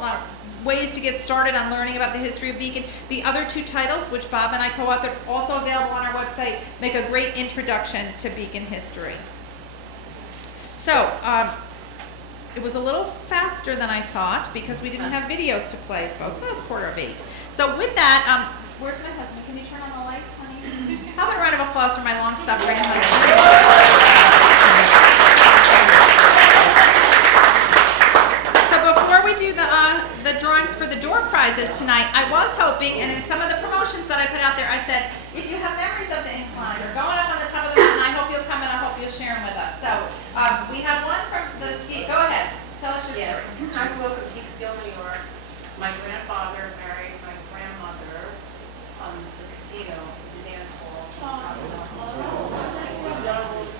ways to get started on learning about the history of Beacon, the other 2 titles, which Bob and I co-authored, also available on our website, make a great introduction to Beacon history. So, it was a little faster than I thought because we didn't have videos to play, folks. Well, it's 7:45. So with that, where's my husband? Can you turn on the lights, honey? How about a round of applause for my long-suffering husband? We do the drawings for the door prizes tonight. I was hoping, and in some of the promotions that I put out there, I said, if you have memories of the Incline or going up on the top of the mountain, I hope you'll come and I hope you'll share them with us. So we have one from the ski. Go ahead. Tell us your story. I grew up in Peekskill, New York. My grandfather married my grandmother on the casino, the dance hall. So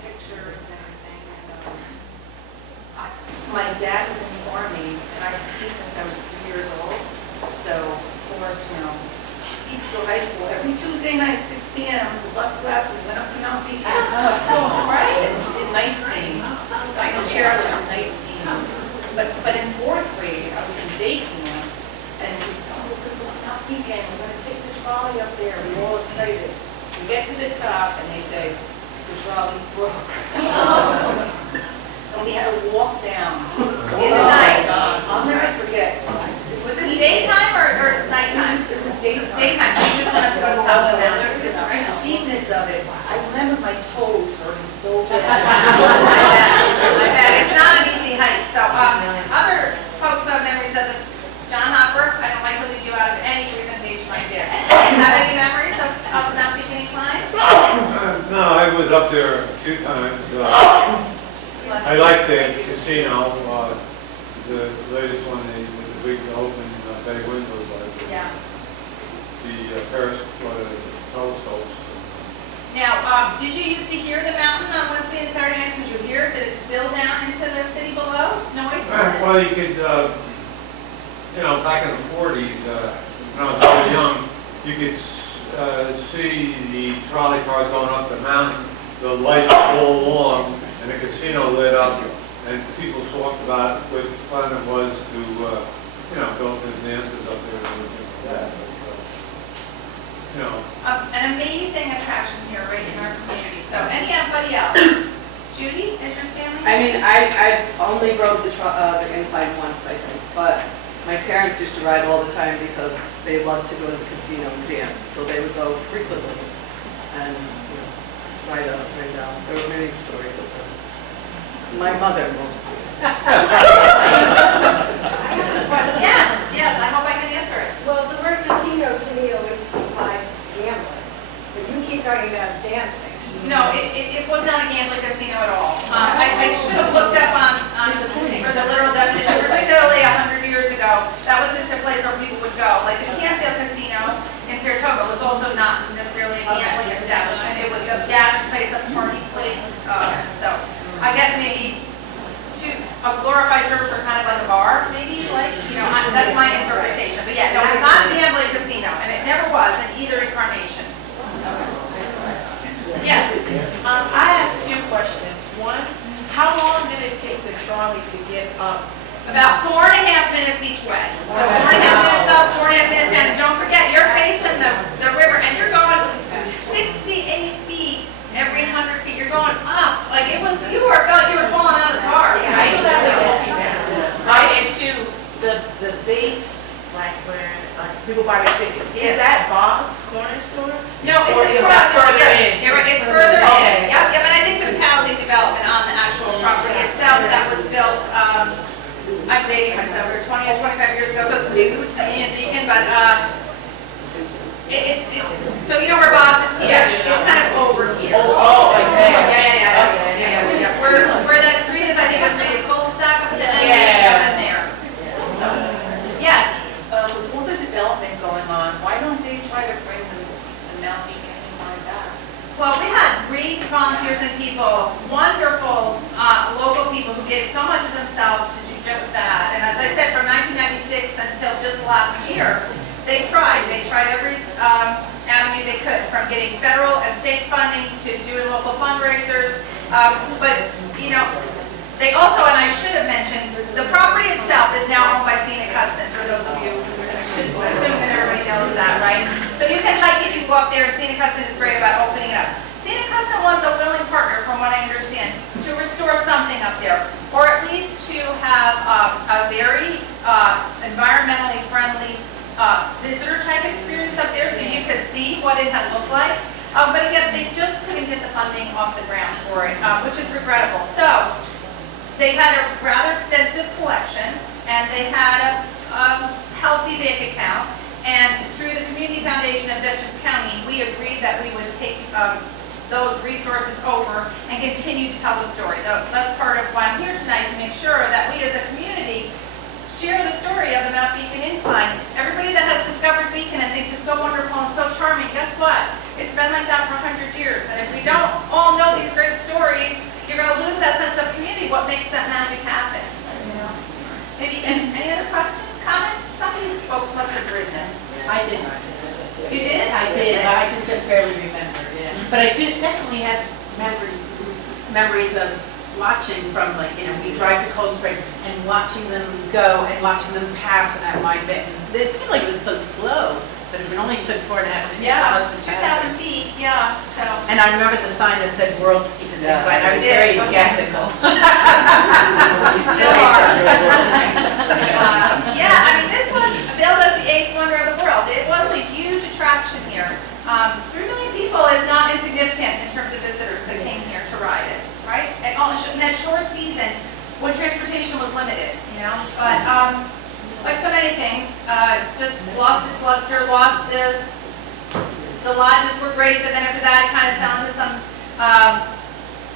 pictures and everything. And, my dad was in the Army, and I skied since I was 3 years old. So, of course, Peekskill High School, every Tuesday night at 6 p.m., the bus left, we went up to Mount Beacon. Right? And did night skiing. I was chairlift night skiing. But in 4th grade, I was in day camp, and we said, oh, we're going to go to Mount Beacon, we're going to take the trolley up there. We were all excited. We get to the top, and they say, the trolley's broke. So we had to walk down. In the night. I'll never forget. Was this daytime or nighttime? It was daytime. Daytime, so you just went up to go to the top of the mountain. The steepness of it, I remember my toes hurting so bad. I bet. It's not an easy hike. So other folks who have memories of the John Hopper, I don't like to leave you out of any presentation I give. Have any memories of Mount Beacon Incline? No, I was up there a few times. I like the casino, the latest one, with the big open bay windows, Yeah. the periscope telescopes. Now, did you used to hear the mountain on Wednesday and Saturday nights? Did you hear it? Did it spill down into the city below? Noise? Well, you could, back in the 40s, when I was very young, you could see the trolley cars going up the mountain, the lights all along, and the casino lit up, and people talked about what fun it was to, go to the dances up there and everything like that. But, An amazing attraction here right in our community. So anybody else? Judy, is your family? I mean, I only rode the Incline once, I think, but My parents used to ride all the time because they loved to go to the casino and dance, so they would go frequently and, ride up, ride down. There were many stories of them. My mother mostly. Yes, I hope I can answer it. Well, the word casino to me always implies gambling, but you keep talking about dancing. No, it was not a gambling casino at all. I should have looked up on, for the literal definition, particularly 100 years ago. That was just a place where people would go. Like the Canfield Casino in Saratoga was also not necessarily a gambling establishment. It was a gathering place, a party place. So I guess maybe a glorified term for kind of like a bar, maybe, like, that's my interpretation. But yeah, no, it's not a gambling casino, and it never was in either incarnation. Yes. I have two questions. One, how long did it take the trolley to get up? About 4.5 minutes each way. So 4.5 minutes up, 4.5 minutes down. And don't forget, you're facing the river, and you're going 68 feet every 100 feet. You're going up. Like you were falling out of the car, right? Right into the base, like where people buy their tickets. Is that Bob's Corner Store? No, Or it's is that across. further in? It's further Okay. in. Yep, but I think there's housing development on the actual property itself that was built, I'm dating myself, here 20 or 25 years ago, so it's new to me and Beacon, but, it's, so you know where Bob's is here? Yes. It's kind of over here. Oh, okay. Yeah. Where that street is, I think it's maybe a cul-de-sac up at the end, maybe up in there. So, yes. With all the development going on, why don't they try to bring the Mount Beacon Incline back? Well, we had great volunteers and people, wonderful local people who gave so much of themselves to do just that. And as I said, from 1996 until just last year, they tried every avenue they could, from getting federal and state funding to doing local fundraisers. But, they also, and I should have mentioned, the property itself is now owned by Scenic Hudson, for those of you who should assume that everybody knows that, right? So you can hike it, you can go up there, and Scenic Hudson is great about opening it up. Scenic Hudson wants a willing partner, from what I understand, to restore something up there, or at least to have a very environmentally friendly visitor type experience up there, so you could see what it had looked like. But again, they just couldn't get the funding off the ground for it, which is regrettable. So they had a rather extensive collection, and they had a healthy bank account. And through the Community Foundation of Dutchess County, we agreed that we would take those resources over and continue to tell the story. That's part of why I'm here tonight, to make sure that we as a community share the story of the Mount Beacon Incline. Everybody that has discovered Beacon and thinks it's so wonderful and so charming, guess what? It's been like that for 100 years. And if we don't all know these great stories, you're going to lose that sense of community, what makes that magic happen. Maybe any other questions, comments? Some of you folks must have written it. I did. You did? I did, but I can just barely remember, yeah. But I do definitely have memories of watching from, like, we drive to Cold Spring and watching them go and watching them pass in that wide bit. And it seemed like it was so slow, but it only took 4.5 minutes. Yeah, 2,000 feet, yeah, so. And I remember the sign that said World's Steepest Yeah. Incline. I was You did, very okay. skeptical. You still are. Yeah, I mean, this was billed as the 8th wonder of the world. It was a huge attraction here. 3 million people is not insignificant in terms of visitors that came here to ride it, right? And in that short season, when transportation was limited, But like so many things, just lost its luster, lost the lodges were great, but then after that, it kind of fell into some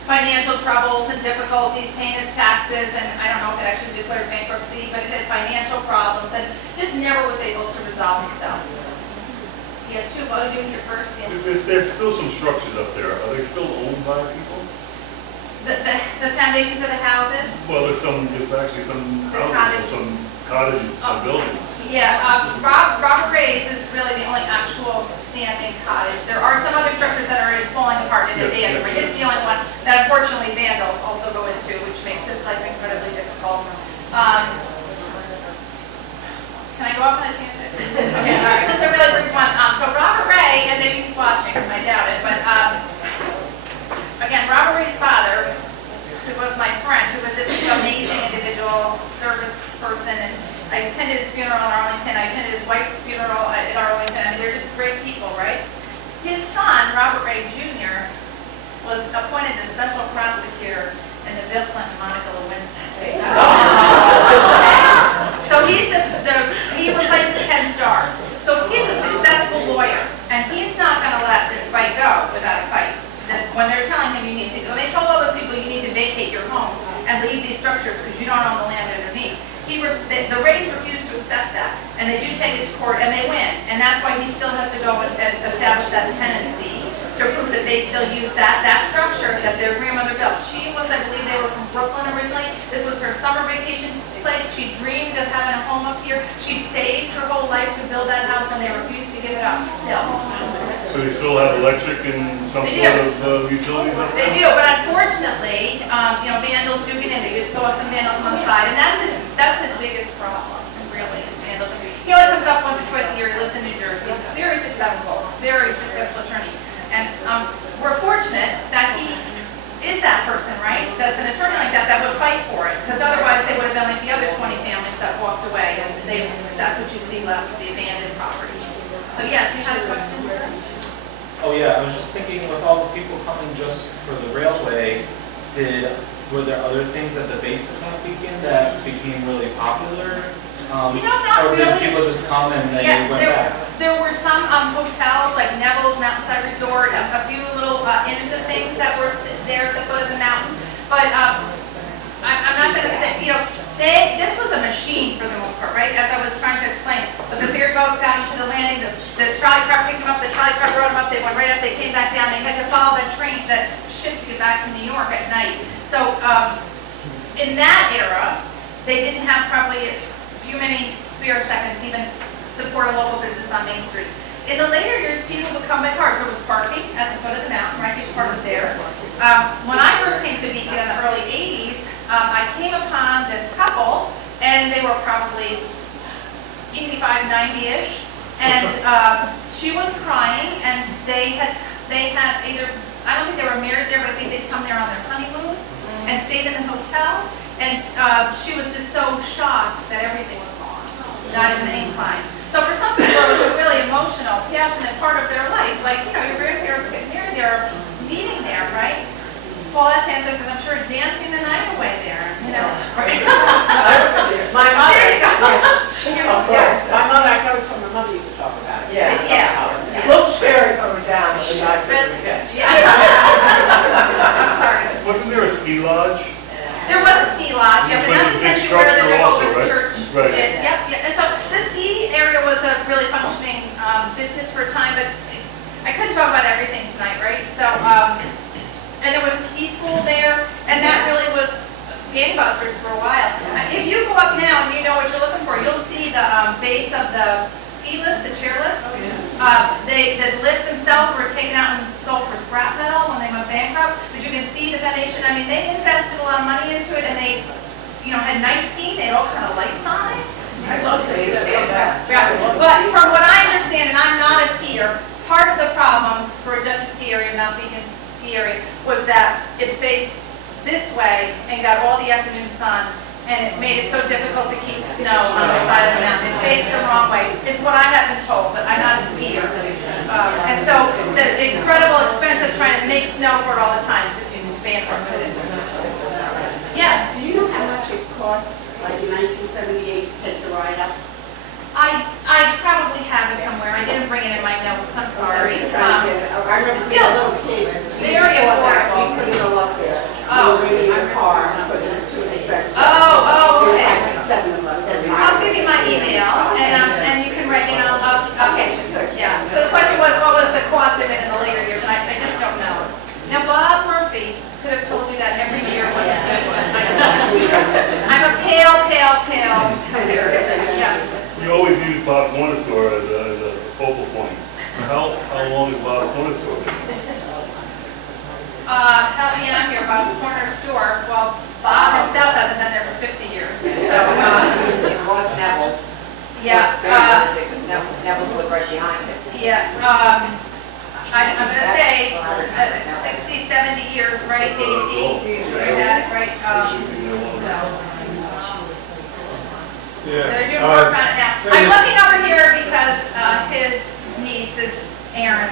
financial troubles and difficulties, paying its taxes, and I don't know if it actually declared bankruptcy, but it had financial problems and just never was able to resolve itself. Yes, two, what are you here first? Yes. There's still some structures up there. Are they still owned by people? The foundations of the houses? Well, there's actually some The houses, some cottages, Oh. some buildings. Yeah, Robert Ray's is really the only actual standing cottage. There are some other structures that are falling apart and Yes, abandoned, but yes, his is the only one that unfortunately vandals also go into, which makes his life incredibly difficult. Can I go off on a tangent? Okay, all right, just a really brief one. So Robert Ray, and maybe he's watching, I doubt it, but again, Robert Ray's father, who was my friend, who was just an amazing individual, service person, and I attended his funeral his son, Robert Ray Jr., was appointed the special prosecutor in the Bill Clinton, Monica Lewinsky case. So he replaces Ken Starr. So he's a successful lawyer, and he's not gonna let this fight go without a fight. When they're telling him you need to go, they told all those people you need to vacate your homes and leave these structures because you don't own the land underneath. The Rays refused to accept that, and they do take it to court, and they win. And that's why he still has to go and establish that tenancy to prove that they still use that structure that their grandmother built. She was, I believe they were from Brooklyn originally. This was her summer vacation place. She dreamed of having a home up here. She saved her whole life to build that house, and they refused to give it up still. So they still have electric and some They sort of utilities up They there? do, but unfortunately, vandals do get in there. You saw some vandalism on the side, and that's his biggest problem, really, is vandalism. He only comes up once or twice a year. He lives in New Jersey. He's a very successful attorney. And we're fortunate that he is that person, right? That's an attorney like that would fight for it, because otherwise they would have been like the other 20 families that walked away, and that's what you see left, the abandoned properties. So yes, you had a question, sir? Oh yeah, I was just thinking with all the people coming just for the railway, were there other things at the base of Mount Beacon that became really popular? Not or did really. people just come and then Yeah, went back? there were some hotels like Neville's Mountainside Resort, a few little inns and things that were there at the foot of the mountain. But I'm not going to say, this was a machine for the most part, right? As I was trying to explain. But the ferry boats got into the landing, the trolley car picked them up, the trolley car brought them up, they went right up, they came back down, they had to follow that train, that ship to get back to New York at night. So in that era, they didn't have probably many spare seconds to even support a local business on Main Street. In the later years, people would come by cars. There was parking at the foot of the mountain, right? You parked there. When I first came to Beacon in the early 80s, I came upon this couple, and they were probably 85, 90-ish, and she was crying, and they had either, I don't think they were married there, but I think they'd come there on their honeymoon and stayed in the hotel. And she was just so shocked that everything was gone, not even the incline. So for some people, it was a really emotional, passionate part of their life. Like, your grandparents get married there, meeting there, right? Paul, that's ancestors, I'm sure, dancing the night away there, Right? My mother. There you go. My mother, I know some of my mother used to talk about it. Yeah. It looks scary from down, but I Especially- guess. I'm sorry. Wasn't there a ski lodge? There was a ski lodge, yeah, but that's essentially where the Jehovah's Church Right. is. Yep. And so the ski area was a really functioning business for a time, but I couldn't talk about everything tonight, right? So, and there was a ski school there, and that really was gangbusters for a while. If you go up now and you know what you're looking for, you'll see the base of the ski lifts, the chair lifts. The lifts themselves were taken out and sold for scrap metal when they went bankrupt. But you can see the foundation. I mean, they invested a lot of money into it, and they, had night skiing. They had all kind of lights on it. I'd love to see that. Yeah. But from what I understand, and I'm not a skier, part of the problem for Dutchess ski area, Mount Beacon ski area, was that it faced this way and got all the afternoon sun. And it made it so difficult to keep snow on the side of the mountain. It faced the wrong way, is what I have been told, but I'm not a skier. And so the incredible expense of trying to make snow for it all the time just bankrupted it. Yes, Do you know how much it cost, like in 1978, to take the ride up? I probably have it somewhere. I didn't bring it in my notes, I'm sorry. I remember being a little kid. Very affordable. We couldn't go up there. Oh. We were waiting in a car because it was too expensive. Oh, There was okay. like 7 of us. I'll give you my email, and you can write, okay. Yeah, so the question was, what was the cost of it in the later years, and I just don't know. Now, Bob Murphy could have told you that every year what the fee was. I'm a pale comparison, yes. You always use Bob's Corner Store as a focal point. How long has Bob's Corner Store been? Help me out here, Bob's Corner Store. Well, Bob himself hasn't been there for 50 years, so, It was Neville's. yeah. Because Neville's lived right behind it. Yeah, I'm gonna say 60, 70 years, right, Daisy? You had it, right? They're doing work on it now. I'm looking over here because his niece is Erin,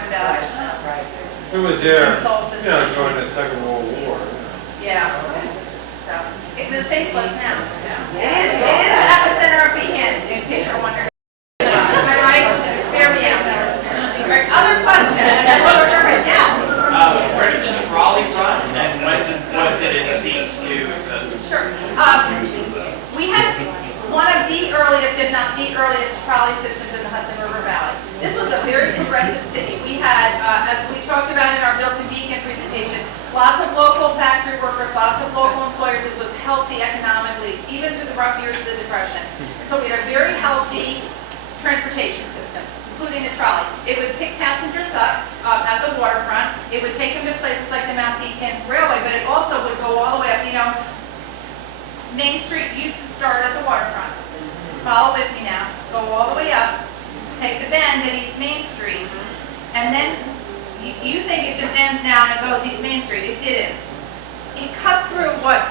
It was there, Soul you know, system. during the Second World War. Yeah, so, it's getting the facelift now. It is the epicenter of Beacon, in case you're wondering. Am I right? Bear me out. All right, other questions? And then we'll remember, yes. Where did the trolley run and when did it cease to exist? Sure. We had one of the earliest, if not the earliest, trolley systems in the Hudson River Valley. This was a very progressive city. We had, as we talked about in our Built in Beacon presentation, lots of local factory workers, lots of local employers. This was healthy economically, even through the rough years of the Depression. And so we had a very healthy transportation system, including the trolley. It would pick passengers up at the waterfront. It would take them to places like the Mount Beacon Railway, but it also would go all the way up. You know, Main Street used to start at the waterfront. Follow with me now. Go all the way up, take the bend at East Main Street, and then you think it just ends now and it goes East Main Street. It didn't. It cut through what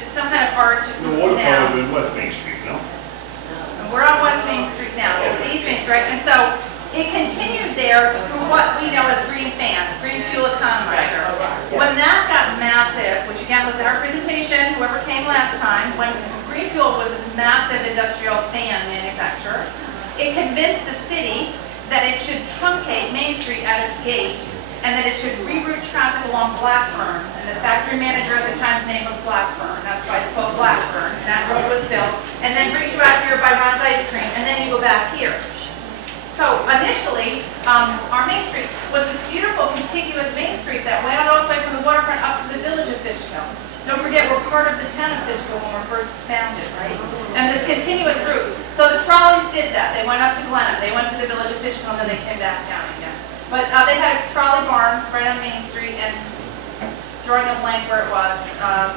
is some kind of arch The waterfront now. was in West Main Street, no? And we're on West Main Street now. This is East Main Street. And so it continued there through what we know as green fan, green fuel economizer. When that got massive, which again was in our presentation, whoever came last time, when green fuel was this massive industrial fan manufacturer, it convinced the city that it should truncate Main Street at its gate and that it should reroute traffic along Blackburn. And the factory manager at the time's name was Blackburn. That's why it's called Blackburn. And that road was built. And then brings you out here by Ron's Ice Cream, and then you go back here. So initially, our Main Street was this beautiful contiguous Main Street that went all the way from the waterfront up to the village of Fishkill. Don't forget, we're part of the town of Fishkill when we're first founded, right? And this continuous route. So the trolleys did that. They went up to Glenham, they went to the village of Fishkill, and then they came back down again. But they had a trolley barn right on Main Street, and drawing a blank where it was.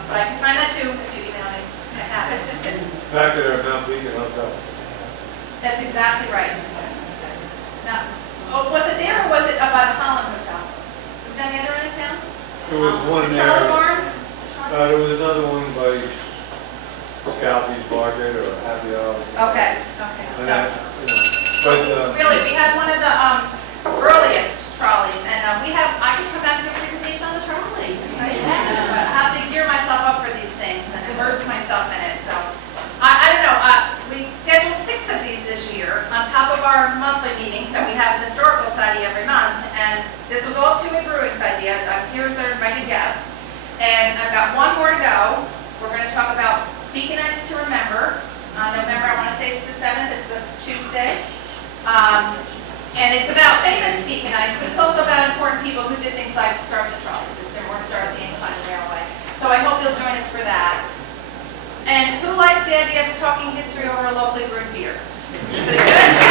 But I can find that too if you email me. I have it. Back there at Mount Beacon Hotel. That's exactly right. Now, oh, was it there or was it up by the Holland Hotel? Was that the other end of town? There was one Trolley there. barns? There was another one by Scalpy's Market or Happy Hour. Okay, And so. that, you know, but, Really, we had one of the earliest trolleys, and I can come back and do a presentation on the trolley. I have to gear myself up for these things and immerse myself in it, so. I don't know, we scheduled 6 of these this year on top of our monthly meetings that we have at the Historical Society every month, and this was all Tui Brewing's idea. Here is their invited guest, and I've got one more to go. We're going to talk about Beaconites to Remember. November, I want to say it's the 7th, it's the Tuesday. And it's about famous Beaconites, but it's also about important people who did things like start the trolley system or start the Incline Railway. So I hope you'll join us for that. And who likes the idea of talking history over a locally brewed beer? Is it good? Let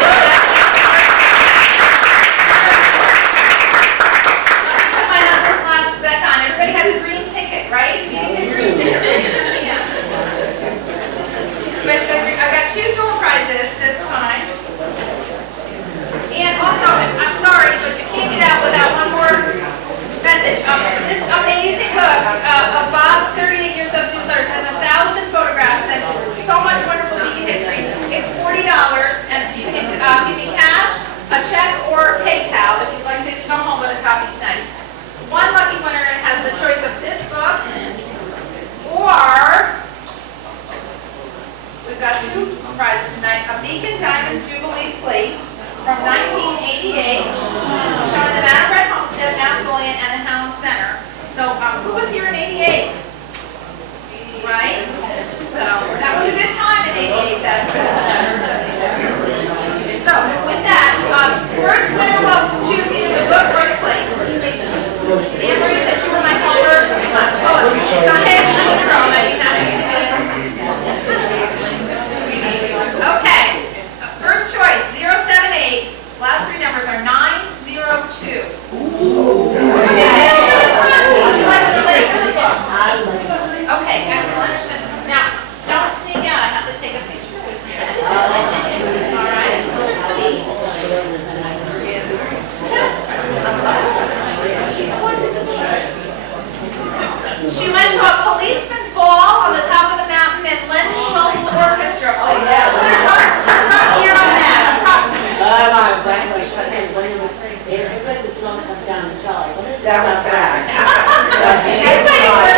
me put my husband's glasses back on. Everybody has a green ticket, right? Do you get a green ticket? Yeah. But I got 2 door prizes this time. And also, I'm sorry, but you can't get out without one more message. This amazing book of Bob's 38 Years of Newsletters has 1,000 photographs and so much wonderful Beacon history. It's $40, and you can give me cash, a check, or PayPal if you'd like to come home with a copy tonight. One lucky winner has the choice of this book, or we've got 2 prizes tonight: a Beacon Diamond Jubilee plate from 1988, showing the Mount Red Homestead, Mount Julian, and the Howland Center. So, who was here in '88? Right? So, that was a good time in '88. So, with that, first winner will choose either the book or the plate. Anne Marie said you were my helper. Oh, it's okay. I'm in a row. Okay. First choice, 078. Last 3 numbers are 902. Would you like the plate or the book? Okay, excellent. Now, don't sneak out. I have to take a picture with you. All right. She went to a policeman's ball on the top of the mountain as Len Schultz Orchestra played. Rough year on that, approximately. Everybody was drunk, comes down to Charlie. What is That was bad. Next time you